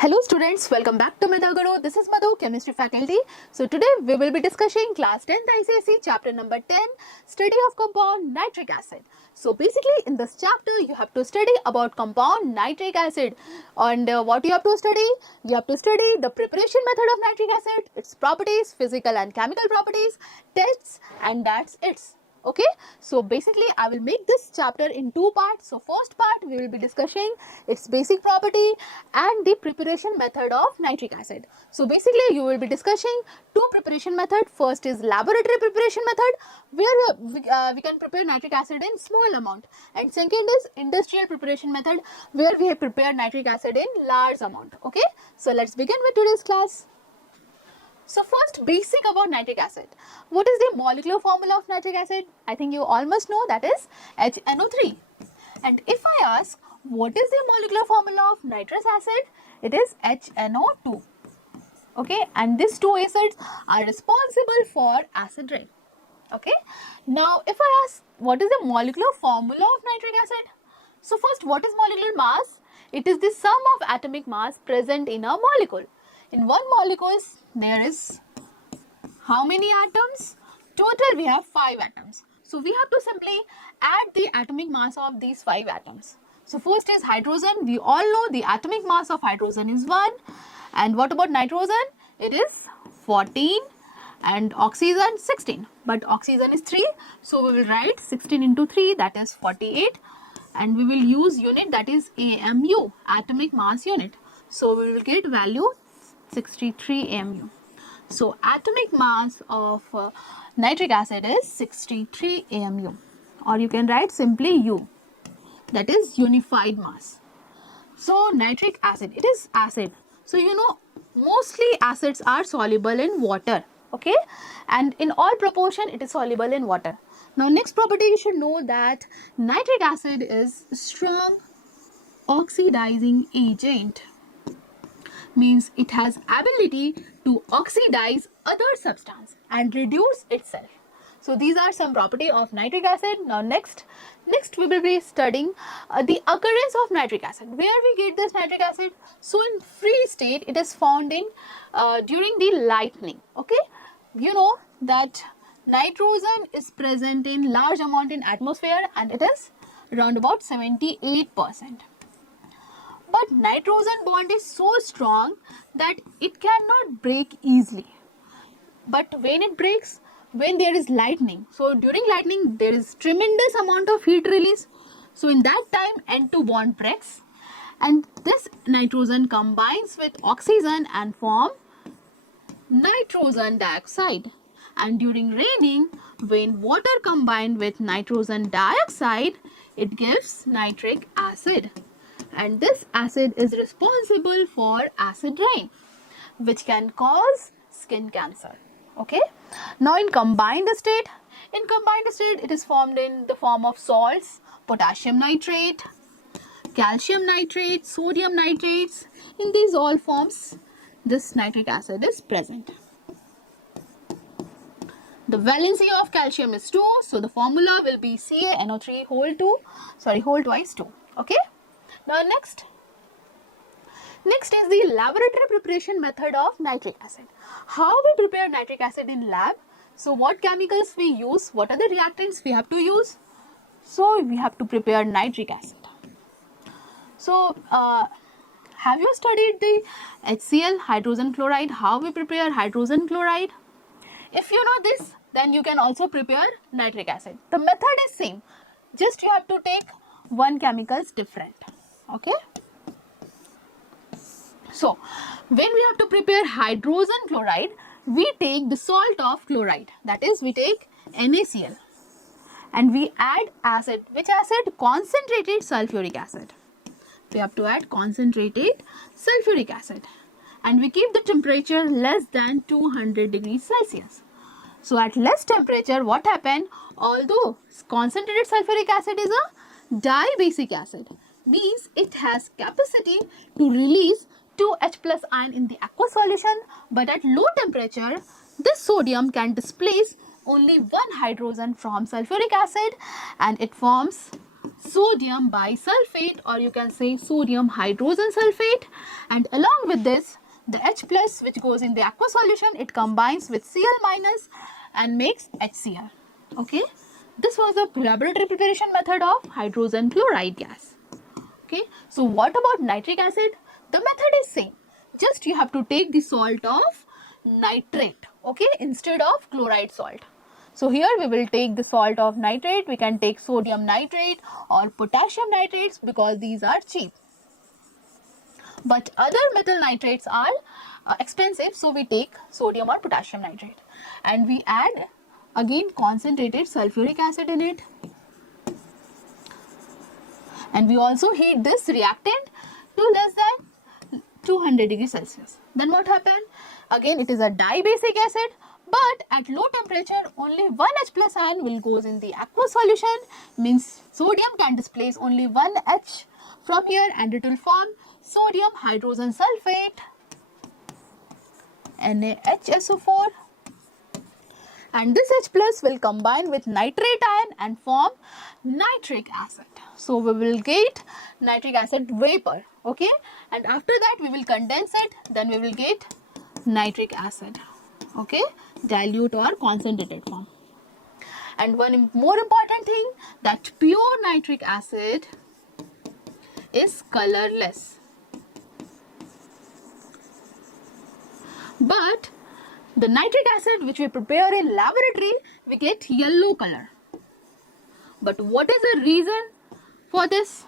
Hello students, welcome back to Madhaguru. This is Madhu, chemistry faculty. So today we will be discussing class 10th ICSE chapter number 10, study of compound nitric acid. So basically in this chapter you have to study about compound nitric acid, and what you have to study? You have to study the preparation method of nitric acid, its properties, physical and chemical properties, tests, and that's it. Okay, so basically I will make this chapter in two parts. So first part we will be discussing its basic property and the preparation method of nitric acid. So basically you will be discussing two preparation method. First is laboratory preparation method, where we can prepare nitric acid in small amount, and second is industrial preparation method, where we have prepared nitric acid in large amount. Okay, so let's begin with today's class. So first, basic about nitric acid. What is the molecular formula of nitric acid? I think you all must know, that is HNO3. And if I ask, what is the molecular formula of nitrous acid? It is HNO2. Okay, and these two acids are responsible for acid rain. Okay, now if I ask, what is the molecular formula of nitric acid? So first, what is molecular mass? It is the sum of atomic mass present in a molecule. In one molecule, there is how many atoms? Total we have 5 atoms. So we have to simply add the atomic mass of these 5 atoms. So first is hydrogen. We all know the atomic mass of hydrogen is 1. And what about nitrogen? It is 14. And oxygen 16. But oxygen is 3. So we will write 16 into 3, that is 48. And we will use unit, that is AMU, atomic mass unit. So we will get value 63 AMU. So atomic mass of nitric acid is 63 AMU, or you can write simply U, that is unified mass. So nitric acid, it is acid. So you know, mostly acids are soluble in water. Okay, and in all proportion it is soluble in water. Now next property you should know that nitric acid is strong oxidizing agent. Means it has ability to oxidize other substance and reduce itself. So these are some property of nitric acid. Now next we will be studying the occurrence of nitric acid. Where we get this nitric acid? So in free state it is found in during the lightning. Okay, you know that nitrogen is present in large amount in atmosphere, and it is around about 78%. But nitrogen bond is so strong that it cannot break easily. But when it breaks, when there is lightning, so during lightning there is tremendous amount of heat release. So in that time N2 bond breaks, and this nitrogen combines with oxygen and form nitrogen dioxide. And during raining, when water combined with nitrogen dioxide, it gives nitric acid. And this acid is responsible for acid rain, which can cause skin cancer. Okay, now in combined state it is formed in the form of salts, potassium nitrate, calcium nitrate, sodium nitrates. In these all forms this nitric acid is present. The valency of calcium is 2, so the formula will be CaNO3 whole twice 2. Okay. Now next is the laboratory preparation method of nitric acid. How we prepare nitric acid in lab? So what chemicals we use? What are the reactants we have to use? So we have to prepare nitric acid. So have you studied the HCl, hydrogen chloride? How we prepare hydrogen chloride? If you know this, then you can also prepare nitric acid. The method is same, just you have to take one chemicals different. Okay, so when we have to prepare hydrogen chloride, we take the salt of chloride, that is we take NaCl, and we add acid. Which acid? Concentrated sulfuric acid. We have to add concentrated sulfuric acid, and we keep the temperature less than 200 degrees Celsius. So at less temperature, what happen? Although concentrated sulfuric acid is a dibasic acid, means it has capacity to release 2H plus ion in the aqueous solution, but at low temperature this sodium can displace only one hydrogen from sulfuric acid, and it forms sodium bisulfate, or you can say sodium hydrogen sulfate, and along with this the H plus which goes in the aqueous solution, it combines with Cl minus and makes HCl. Okay, this was the laboratory preparation method of hydrogen chloride gas. Okay, so what about nitric acid? The method is same, just you have to take the salt of nitrate, okay, instead of chloride salt. So here we will take the salt of nitrate. We can take sodium nitrate or potassium nitrates because these are cheap. But other metal nitrates are expensive, so we take sodium or potassium nitrate. And we add again concentrated sulfuric acid in it. And we also heat this reactant to less than 200 degrees Celsius. Then what happened? Again, it is a dibasic acid, but at low temperature only one H plus ion will goes in the aqueous solution, means sodium can displace only one H from here and it will form sodium hydrogen sulfate, NaHSO4, and this H plus will combine with nitrate ion and form nitric acid. So we will get nitric acid vapor, okay, and after that we will condense it, then we will get nitric acid, okay, dilute or concentrated form. And one more important thing, that pure nitric acid is colorless, but the nitric acid which we prepare in laboratory, we get yellow color. But what is the reason for this?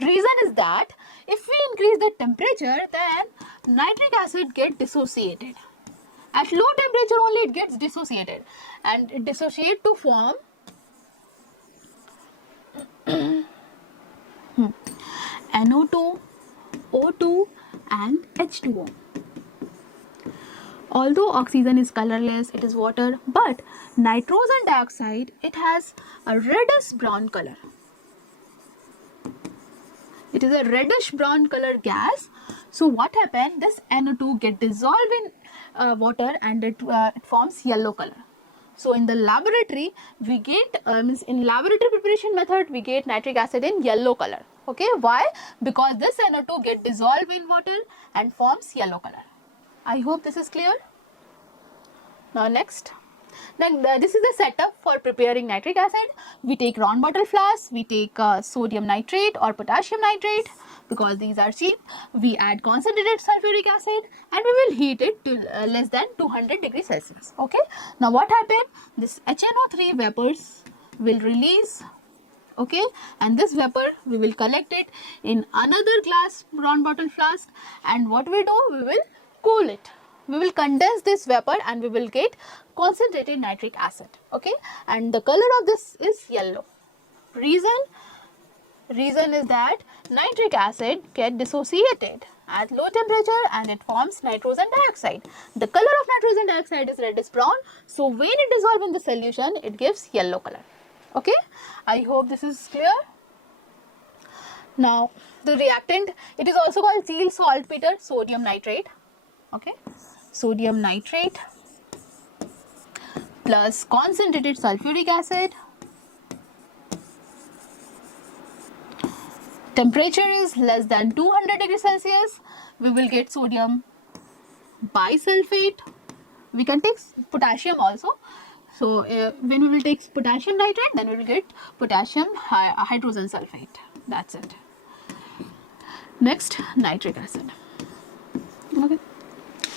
Reason is that if we increase the temperature, then nitric acid gets dissociated. At low temperature only it gets dissociated, and it dissociates to form NO2, O2 and H2O. Although oxygen is colorless, it is water, but nitrogen dioxide, it has a reddish brown color. It is a reddish brown color gas. So what happened? This NO2 get dissolved in water and it forms yellow color. So in the laboratory, we get in laboratory preparation method, we get nitric acid in yellow color. Okay, why? Because this NO2 get dissolved in water and forms yellow color. I hope this is clear. Now next, then this is the setup for preparing nitric acid. We take round bottle flask, we take sodium nitrate or potassium nitrate because these are cheap. We add concentrated sulfuric acid and we will heat it to less than 200 degrees Celsius. Okay. Now what happened? This HNO3 vapors will release. Okay, and this vapor we will collect it in another glass round bottle flask, and what we do, we will cool it. We will condense this vapor and we will get concentrated nitric acid. Okay, and the color of this is yellow. Reason is that nitric acid get dissociated at low temperature and it forms nitrogen dioxide. The color of nitrogen dioxide is reddish brown, so when it dissolves in the solution, it gives yellow color. Okay, I hope this is clear. Now the reactant, it is also called seal saltpeter, sodium nitrate. Okay, sodium nitrate plus concentrated sulfuric acid. Temperature is less than 200 degrees Celsius. We will get sodium bisulfate. We can take potassium also. So when we will take potassium nitrate, then we will get potassium hydrogen sulfate. That's it. Next, nitric acid. Okay.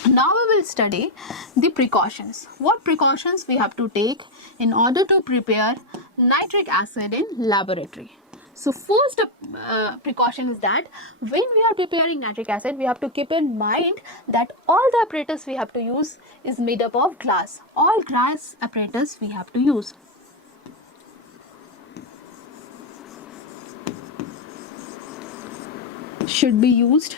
Now we will study the precautions. What precautions we have to take in order to prepare nitric acid in laboratory. So first precaution is that when we are preparing nitric acid, we have to keep in mind that all the apparatus we have to use is made up of glass. All glass apparatus we have to use. Should be used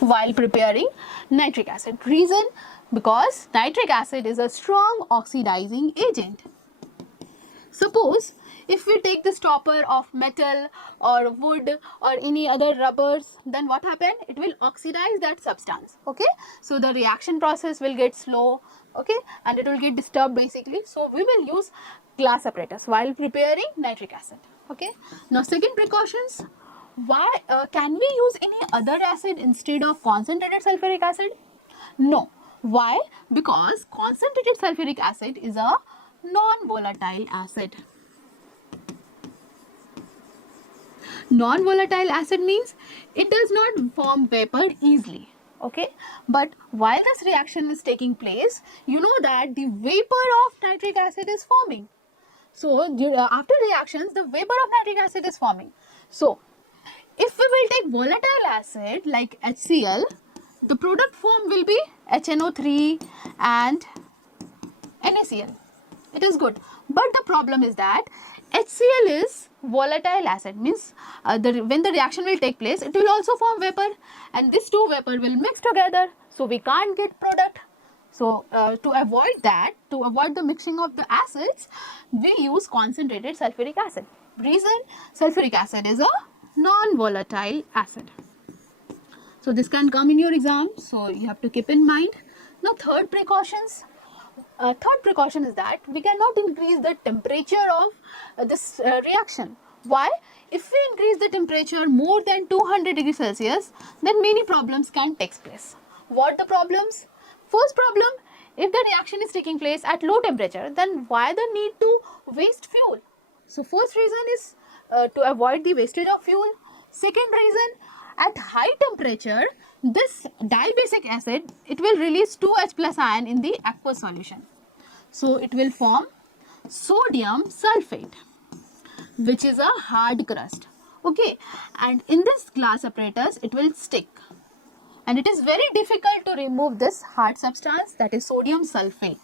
while preparing nitric acid. Reason? Because nitric acid is a strong oxidizing agent. Suppose if we take the stopper of metal or wood or any other rubbers, then what happen? It will oxidize that substance. Okay, so the reaction process will get slow okay, and it will get disturbed basically. So we will use glass apparatus while preparing nitric acid, okay. Now second precautions, why can we use any other acid instead of concentrated sulfuric acid? No. Why? Because concentrated sulfuric acid is a non-volatile acid. Non-volatile acid means it does not form vapor easily, okay. But while this reaction is taking place, you know that the vapor of nitric acid is forming. So after reactions, the vapor of nitric acid is forming. So if we will take volatile acid like HCl, the product form will be HNO3 and NaCl. It is good, but the problem is that HCl is volatile acid, means when the reaction will take place, it will also form vapor, and these two vapor will mix together, so we can't get product. So to avoid that, to avoid the mixing of the acids, we use concentrated sulfuric acid. Reason, sulfuric acid is a non-volatile acid. So this can come in your exam, so you have to keep in mind. Now third precaution is that we cannot increase the temperature of this reaction. Why? If we increase the temperature more than 200 degrees Celsius, then many problems can take place. What the problems? First problem, if the reaction is taking place at low temperature, then why the need to waste fuel? So first reason is to avoid the wastage of fuel. Second reason, at high temperature, this dibasic acid, it will release 2H plus ion in the aqueous solution. So it will form sodium sulfate, which is a hard crust, okay, and in this glass apparatus it will stick, and it is very difficult to remove this hard substance, that is sodium sulfate.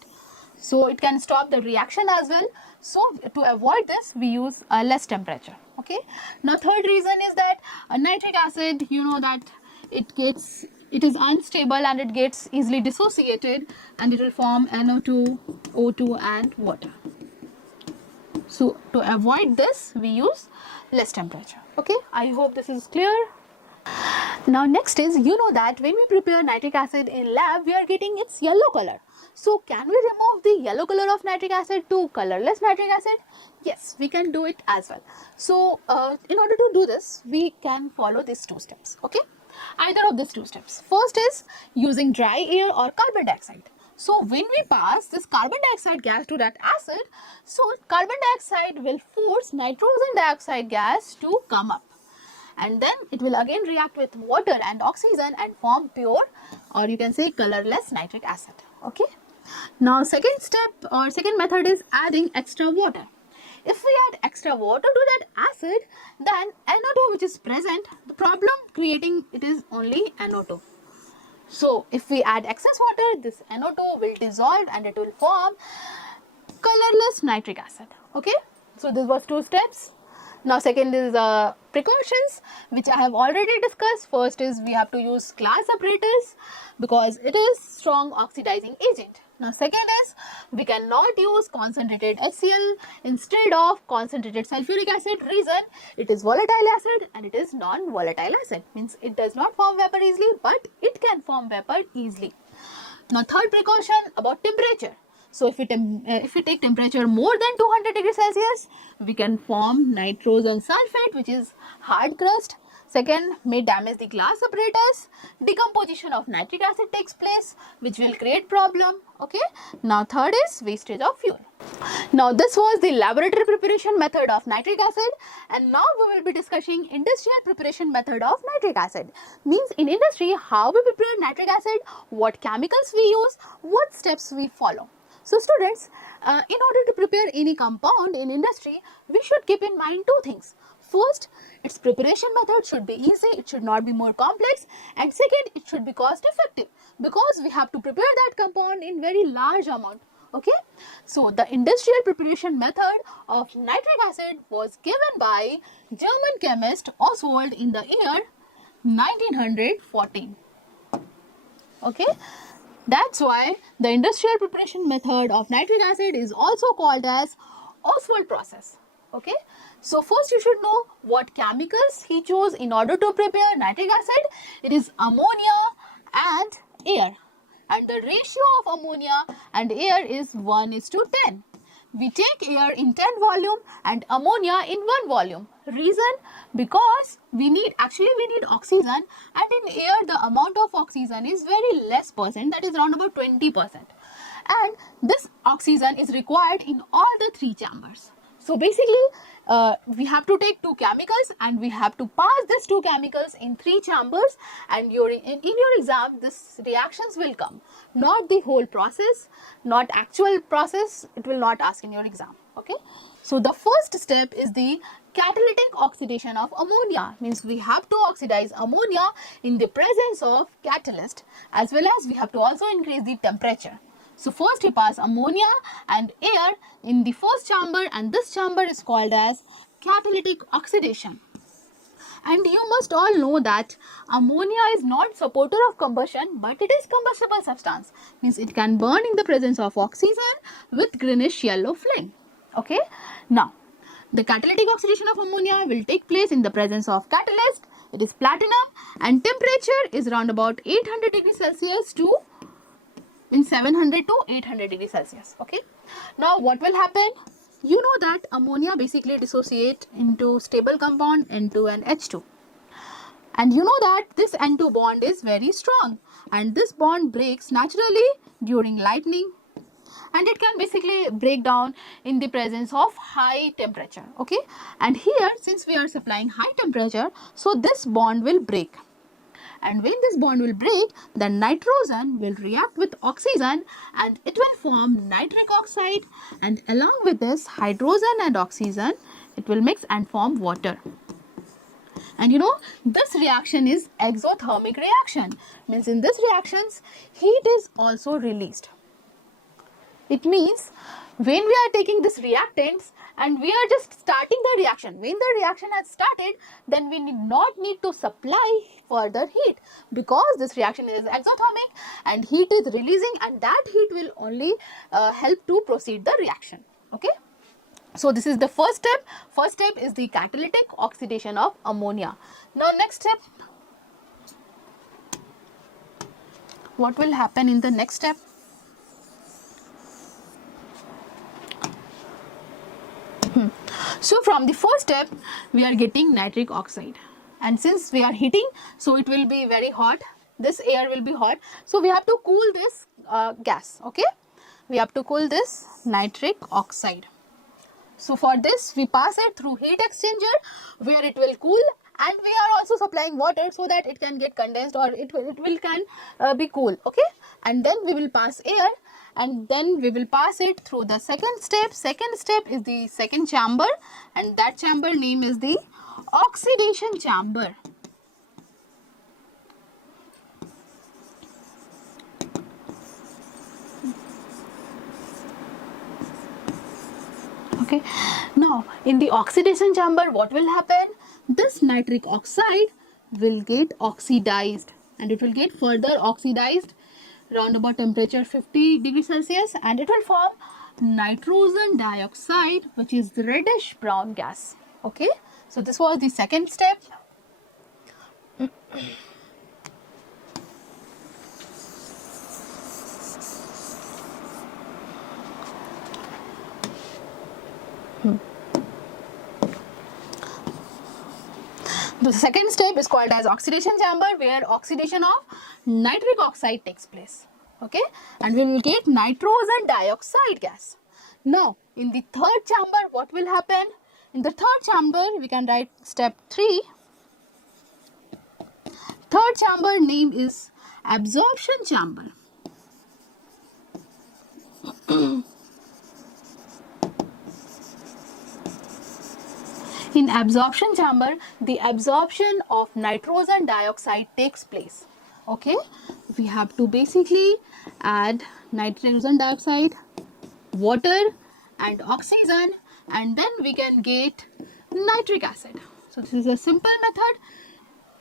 So it can stop the reaction as well. So to avoid this, we use a less temperature, okay. Now third reason is that nitric acid, you know that it is unstable and it gets easily dissociated, and it will form NO2, O2 and water. So to avoid this, we use less temperature, okay. I hope this is clear. Now next is, you know that when we prepare nitric acid in lab, we are getting its yellow color. So can we remove the yellow color of nitric acid to colorless nitric acid? Yes, we can do it as well. So in order to do this, we can follow these two steps, okay. Either of these two steps. First is using dry air or carbon dioxide. So when we pass this carbon dioxide gas to that acid, so carbon dioxide will force nitrogen dioxide gas to come up, and then it will again react with water and oxygen and form pure, or you can say colorless nitric acid, okay. Now second step or second method is adding extra water. If we add extra water to that acid, then NO2 which is present, the problem creating it is only NO2. So if we add excess water, this NO2 will dissolve and it will form colorless nitric acid, okay. So this was two steps. Now second is precautions, which I have already discussed. First is we have to use glass apparatus because it is strong oxidizing agent. Now second is we cannot use concentrated HCl instead of concentrated sulfuric acid. Reason, it is volatile acid and it is non-volatile acid, means it does not form vapor easily, but it can form vapor easily. Now third precaution about temperature. So if we take temperature more than 200 degrees Celsius, we can form nitrogen sulfate, which is hard crust. Second, may damage the glass apparatus. Decomposition of nitric acid takes place, which will create problem, okay. Now third is wastage of fuel. Now this was the laboratory preparation method of nitric acid, and now we will be discussing industrial preparation method of nitric acid. Means in industry, how we prepare nitric acid, what chemicals we use, what steps we follow. So students, in order to prepare any compound in industry, we should keep in mind two things. First, its preparation method should be easy, it should not be more complex, and second, it should be cost effective because we have to prepare that compound in very large amount, okay. So the industrial preparation method of nitric acid was given by German chemist Oswald in the year 1914, okay. That's why the industrial preparation method of nitric acid is also called as Oswald process, okay. So first you should know what chemicals he chose in order to prepare nitric acid. It is ammonia and air. and the ratio of ammonia and air is 1:10. We take air in 10 volume and ammonia in 1 volume. Reason? Because we need oxygen, and in air the amount of oxygen is very less percent, that is around about 20%. And this oxygen is required in all the 3 chambers. So basically we have to take 2 chemicals and we have to pass these 2 chemicals in 3 chambers, and in your exam this reactions will come, not the whole process, not actual process, it will not ask in your exam. Okay, so the first step is the catalytic oxidation of ammonia, means we have to oxidize ammonia in the presence of catalyst, as well as we have to also increase the temperature. So first we pass ammonia and air in the first chamber, and this chamber is called as catalytic oxidation. And you must all know that ammonia is not supporter of combustion, but it is combustible substance, means it can burn in the presence of oxygen with greenish yellow flame. Okay, now the catalytic oxidation of ammonia will take place in the presence of catalyst, it is platinum, and temperature is around about 800 degrees Celsius to 700 to 800 degrees Celsius. Okay, now what will happen? You know that ammonia basically dissociate into stable compound N2 and H2, and you know that this N2 bond is very strong, and this bond breaks naturally during lightning, and it can basically break down in the presence of high temperature. Okay, and here since we are supplying high temperature, so this bond will break. And when this bond will break, the nitrogen will react with oxygen and it will form nitric oxide, and along with this hydrogen and oxygen, it will mix and form water. And you know, this reaction is exothermic reaction, means in this reactions heat is also released. It means when we are taking this reactants and we are just starting the reaction, when the reaction has started, then we need not need to supply further heat, because this reaction is exothermic and heat is releasing, and that heat will only help to proceed the reaction. Okay, so this is the first step. First step is the catalytic oxidation of ammonia. Now next step, what will happen in the next step? So from the first step we are getting nitric oxide, and since we are heating, so it will be very hot, this air will be hot, so we have to cool this gas. Okay, we have to cool this nitric oxide. So for this we pass it through heat exchanger where it will cool, and we are also supplying water so that it can get condensed or it can be cool. Okay, and then we will pass air, and then we will pass it through the second step. Second step is the second chamber, and that chamber name is the oxidation chamber. Okay, now in the oxidation chamber what will happen? This nitric oxide will get oxidized, and it will get further oxidized round about temperature 50 degrees Celsius, and it will form nitrogen dioxide, which is the reddish brown gas. Okay, so this was the second step. The second step is called as oxidation chamber, where oxidation of nitric oxide takes place. Okay, and we will get nitrogen dioxide gas. Now in the third chamber what will happen? In the third chamber we can write step 3. Third chamber name is absorption chamber. In absorption chamber, the absorption of nitrogen dioxide takes place. Okay, we have to basically add nitrogen dioxide, water and oxygen, and then we can get nitric acid. So this is a simple method.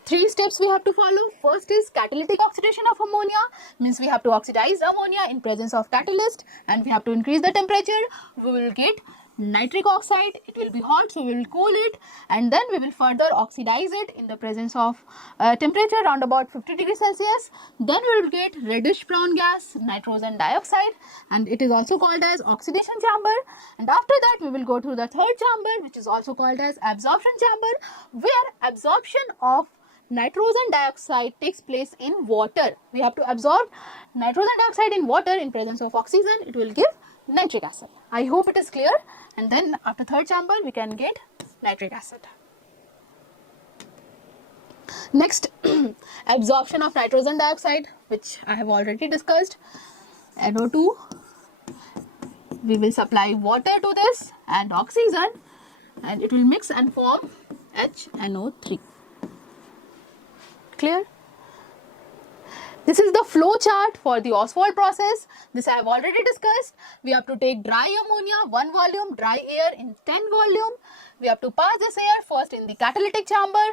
3 steps we have to follow. First is catalytic oxidation of ammonia, means we have to oxidize ammonia in presence of catalyst, and we have to increase the temperature. We will get nitric oxide. It will be hot, so we will cool it, and then we will further oxidize it in the presence of temperature around about 50 degrees Celsius. Then we will get reddish brown gas, nitrogen dioxide, and it is also called as oxidation chamber. And after that we will go to the third chamber, which is also called as absorption chamber, where absorption of nitrogen dioxide takes place in water. We have to absorb nitrogen dioxide in water in presence of oxygen. It will give nitric acid. I hope it is clear. And then after third chamber we can get nitric acid. Next, absorption of nitrogen dioxide, which I have already discussed. NO2, we will supply water to this and oxygen, and it will mix and form HNO3. Clear? This is the flow chart for the Oswald process. This I have already discussed. We have to take dry ammonia 1 volume, dry air in 10 volume. We have to pass this air first in the catalytic chamber,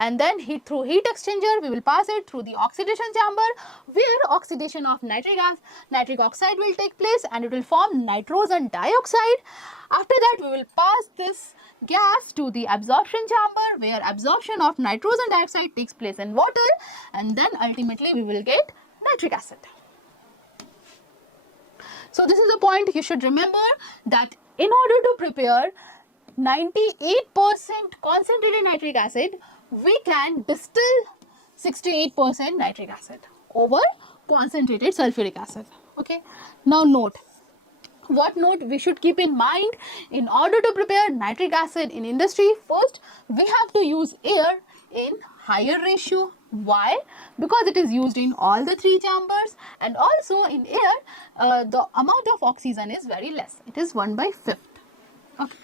and then through heat exchanger we will pass it through the oxidation chamber, where oxidation of nitric oxide will take place and it will form nitrogen dioxide. After that we will pass this gas to the absorption chamber, where absorption of nitrogen dioxide takes place in water, and then ultimately we will get nitric acid. So this is the point you should remember, that in order to prepare 98% concentrated nitric acid, we can distill 68% nitric acid over concentrated sulfuric acid. Okay. Now note. What note we should keep in mind in order to prepare nitric acid in industry? First, we have to use air in higher ratio. Why? Because it is used in all the 3 chambers, and also in air the amount of oxygen is very less. It is 1/5. Okay.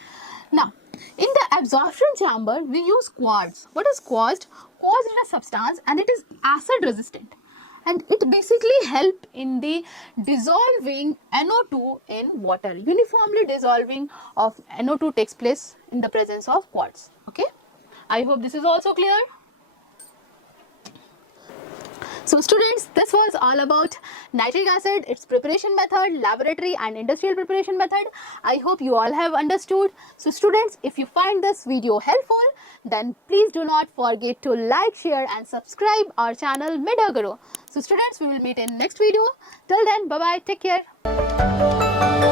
Now, in the absorption chamber we use quartz. What is quartz? Quartz is a substance and it is acid resistant, and it basically help in the dissolving NO2 in water. Uniformly dissolving of NO2 takes place in the presence of quartz. Okay, I hope this is also clear. So students, this was all about nitric acid, its preparation method, laboratory and industrial preparation method. I hope you all have understood. So students, if you find this video helpful, then please do not forget to like, share and subscribe our channel Midagro. So students, we will meet in next video. Till then, bye bye, take care.